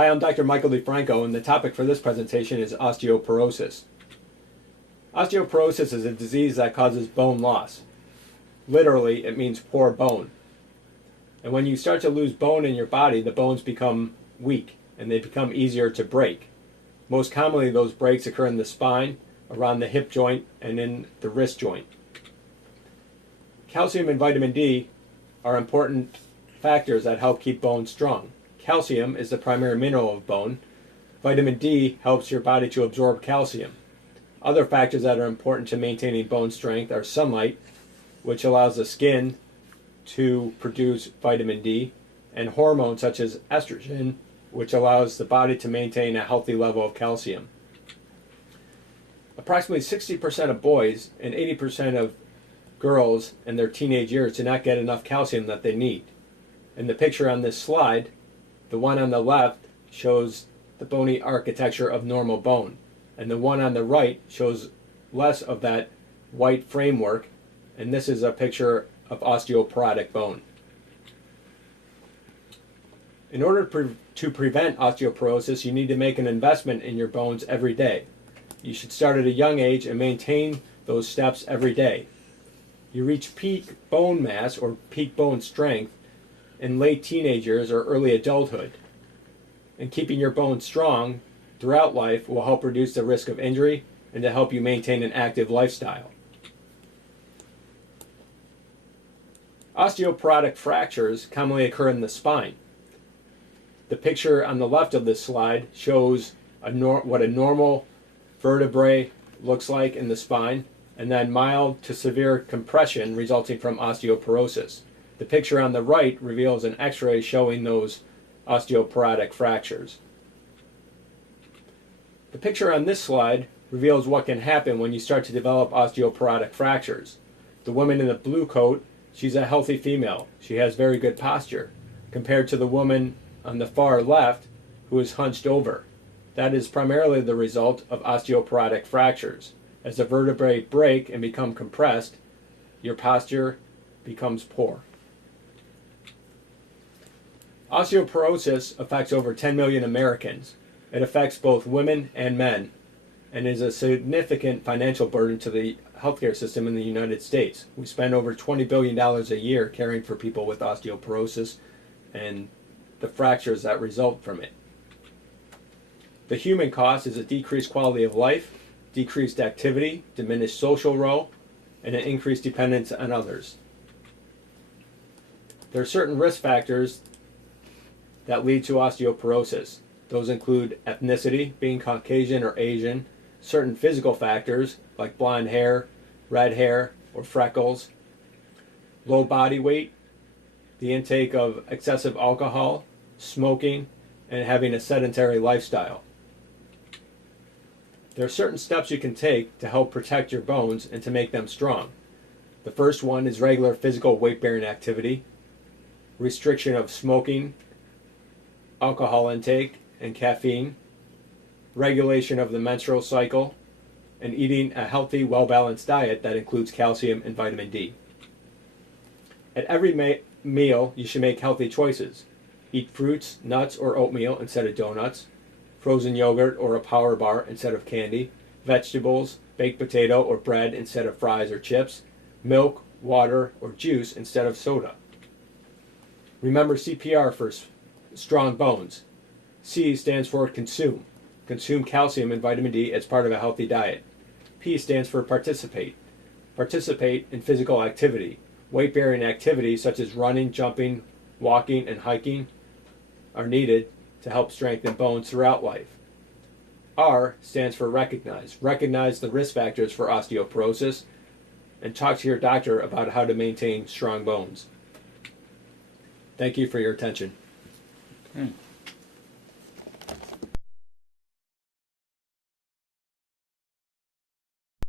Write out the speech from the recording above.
Hi, I'm Dr. Michael DeFranco, and the topic for this presentation is osteoporosis. Osteoporosis is a disease that causes bone loss. Literally, it means poor bone. And when you start to lose bone in your body, the bones become weak and they become easier to break. Most commonly, those breaks occur in the spine, around the hip joint, and in the wrist joint. Calcium and vitamin D are important factors that help keep bones strong. Calcium is the primary mineral of bone. Vitamin D helps your body to absorb calcium. Other factors that are important to maintaining bone strength are sunlight, which allows the skin to produce vitamin D, and hormones such as estrogen, which allows the body to maintain a healthy level of calcium. Approximately 60% of boys and 80% of girls in their teenage years do not get enough calcium that they need. In the picture on this slide, the one on the left shows the bony architecture of normal bone, and the one on the right shows less of that white framework, and this is a picture of osteoporotic bone. In order to prevent osteoporosis, you need to make an investment in your bones every day. You should start at a young age and maintain those steps every day. You reach peak bone mass or peak bone strength in late teenage years or early adulthood. And keeping your bones strong throughout life will help reduce the risk of injury and to help you maintain an active lifestyle. Osteoporotic fractures commonly occur in the spine. The picture on the left of this slide shows what a normal vertebrae looks like in the spine, and then mild to severe compression resulting from osteoporosis. The picture on the right reveals an X-ray showing those osteoporotic fractures. The picture on this slide reveals what can happen when you start to develop osteoporotic fractures. The woman in the blue coat, she's a healthy female. She has very good posture, compared to the woman on the far left who is hunched over. That is primarily the result of osteoporotic fractures. As the vertebrae break and become compressed, your posture becomes poor. Osteoporosis affects over 10 million Americans. It affects both women and men and is a significant financial burden to the healthcare system in the United States. We spend over $20 billion a year caring for people with osteoporosis and the fractures that result from it. The human cost is a decreased quality of life, decreased activity, diminished social role, and an increased dependence on others. There are certain risk factors that lead to osteoporosis. Those include ethnicity, being Caucasian or Asian, certain physical factors like blonde hair, red hair, or freckles, low body weight, the intake of excessive alcohol, smoking, and having a sedentary lifestyle. There are certain steps you can take to help protect your bones and to make them strong. The first one is regular physical weight-bearing activity, restriction of smoking, alcohol intake, and caffeine, regulation of the menstrual cycle, and eating a healthy, well-balanced diet that includes calcium and vitamin D. At every meal, you should make healthy choices. Eat fruits, nuts, or oatmeal instead of donuts, frozen yogurt or a power bar instead of candy, vegetables, baked potato or bread instead of fries or chips, milk, water, or juice instead of soda. Remember CPR for strong bones. C stands for consume. Consume calcium and vitamin D as part of a healthy diet. P stands for participate. Participate in physical activity. Weight-bearing activities such as running, jumping, walking, and hiking are needed to help strengthen bones throughout life. R stands for recognize. Recognize the risk factors for osteoporosis and talk to your doctor about how to maintain strong bones. Thank you for your attention. Okay.